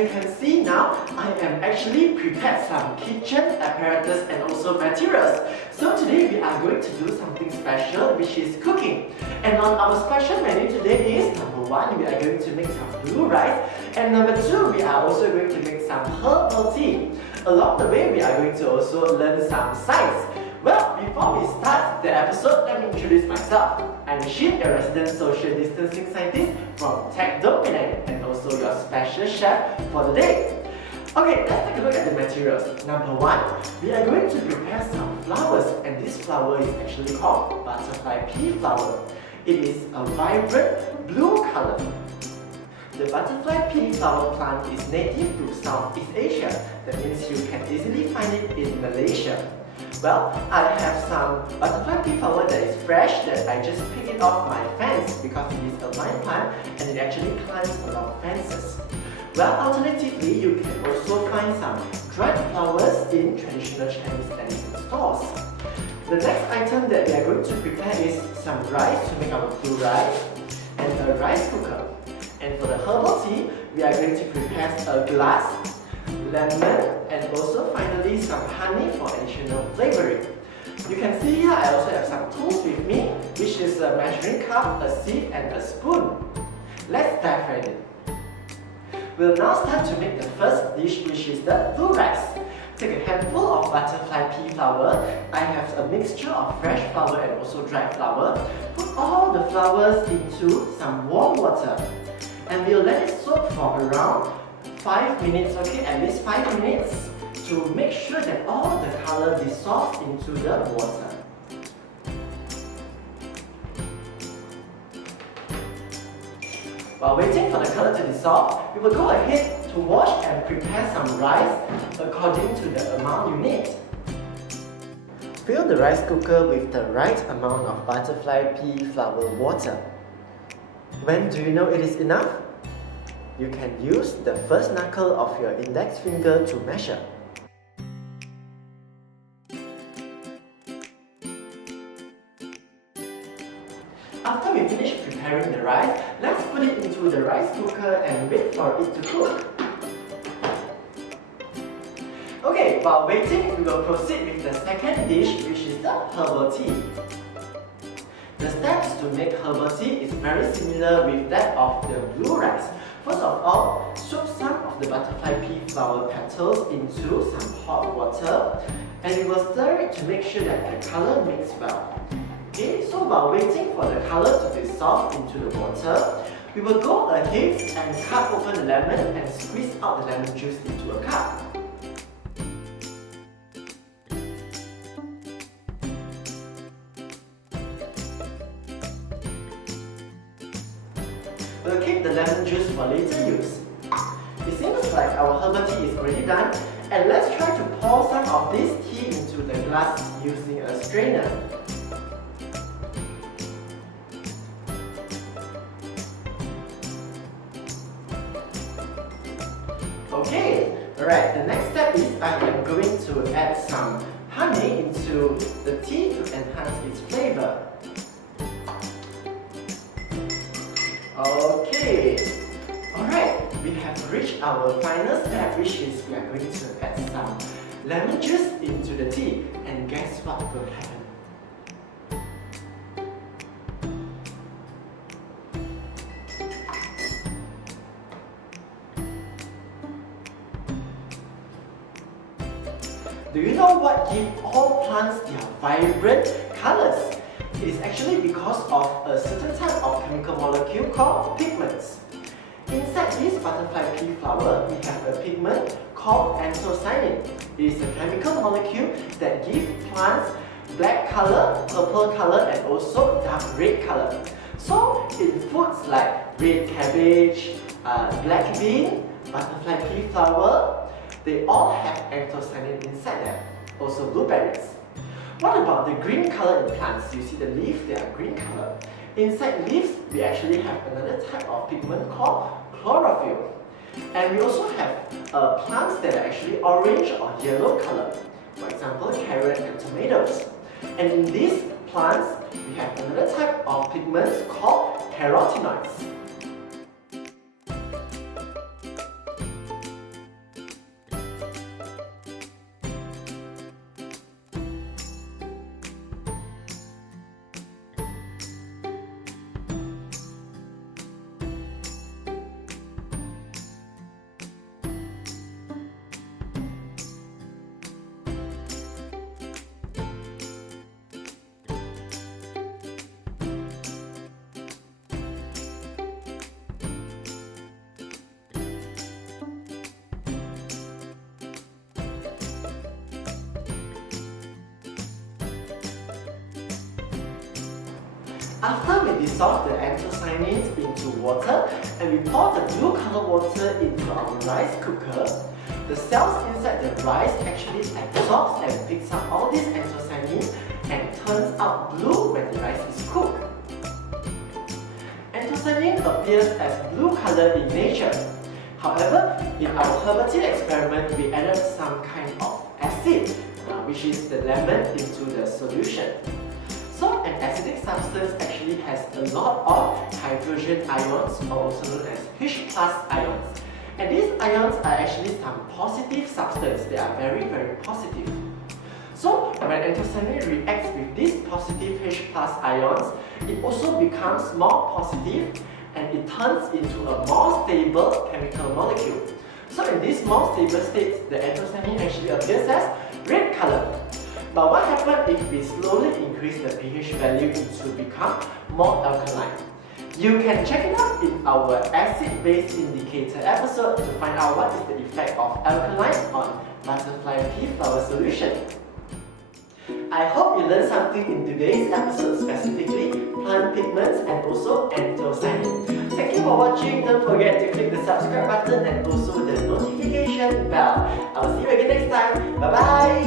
you can see now, I am actually prepared some kitchen apparatus and also materials. So today we are going to do something special, which is cooking. And on our special menu today is number 1, we are going to make some blue rice, and number 2, we are also going to make some herbal tea. Along the way, we are going to also learn some science. Well, before we start the episode, let me introduce myself. I'm Shin, a resident social distancing scientist from Penang, and also your special chef for the day. Okay, let's take a look at the materials. Number 1, we are going to prepare some flowers, and this flower is actually called butterfly pea flower. It is a vibrant blue color. The butterfly pea flower plant is native to Southeast Asia. That means you can easily find it in Malaysia. Well, I have some butterfly pea flower that is fresh that I just picked it off my fence because it is a vine plant and it actually climbs along fences. Well, alternatively, you can also find some dried flowers in traditional Chinese medicine stores. The next item that we are going to prepare is some rice to make our blue rice and a rice cooker. And for the herbal tea, we are going to prepare a glass, lemon, and also finally some honey for additional flavoring. You can see here I also have some tools with me, which is a measuring cup, a sieve, and a spoon. Let's dive right in. We'll now start to make the first dish, which is the blue rice. Take a handful of butterfly pea flour. I have a mixture of fresh flour and also dried flour. Put all the flowers into some warm water and we'll let it soak for around 5 minutes, okay, at least 5 minutes, to make sure that all the color dissolves into the water. While waiting for the color to dissolve, we will go ahead to wash and prepare some rice according to the amount you need. Fill the rice cooker with the right amount of butterfly pea flower water. When do you know it is enough? You can use the first knuckle of your index finger to measure. After we finish preparing the rice, let's put it into the rice cooker and wait for it to cook. Okay, while waiting, we will proceed with the second dish, which is the herbal tea. The steps to make herbal tea is very similar with that of the blue rice. First of all, soak some of the butterfly pea flower petals into some hot water and we will stir it to make sure that the color mixes well. Okay, so while waiting for the color to dissolve into the water, we will go ahead and cut open the lemon and squeeze out the lemon juice into a cup. We'll keep the lemon juice for later use. It seems like our herbal tea is already done, and let's try to pour some of this tea into the glass using a strainer. Okay, alright, the next step is I am going to add some honey into the tea to enhance its flavor. Okay, alright, we have reached our final step, which is we are going to add some lemon juice into the tea, and guess what will happen? Do you know what gives all plants their vibrant colors? It is actually because of a certain type of chemical molecule called pigments. Inside this butterfly pea flower, we have a pigment called Anthocyanin. It is a chemical molecule that gives plants black color, purple color, and also dark red color. So in foods like red cabbage, black bean, butterfly pea flower, they all have anthocyanin inside them. Also blueberries. What about the green color in plants? You see the leaves, they are green color. Inside leaves, we actually have another type of pigment called chlorophyll. And we also have plants that are actually orange or yellow color. For example, carrot and tomatoes. And in these plants, we have another type of pigments called carotenoids. After we dissolve the anthocyanins into water and we pour the blue color water into our rice cooker, the cells inside the rice actually absorbs and picks up all these anthocyanins and turns out blue when the rice is cooked. Anthocyanin appears as blue color in nature. However, in our herbal tea experiment, we added some kind of acid, which is the lemon, into the solution. So an acidic substance actually has a lot of hydrogen ions, or also known as H+ ions. And these ions are actually some positive substances. They are very, very positive. So when anthocyanin reacts with these positive H+ ions, it also becomes more positive and it turns into a more stable chemical molecule. So in this more stable state, the anthocyanin actually appears as red color. But what happens if we slowly increase the pH value to become more alkaline? You can check it out in our acid-base indicator episode to find out what is the effect of alkaline on butterfly pea flower solution. I hope you learned something in today's episode, specifically plant pigments and also anthocyanin. Thank you for watching. Don't forget to click the subscribe button and also the notification bell. I'll see you again next time. Bye bye.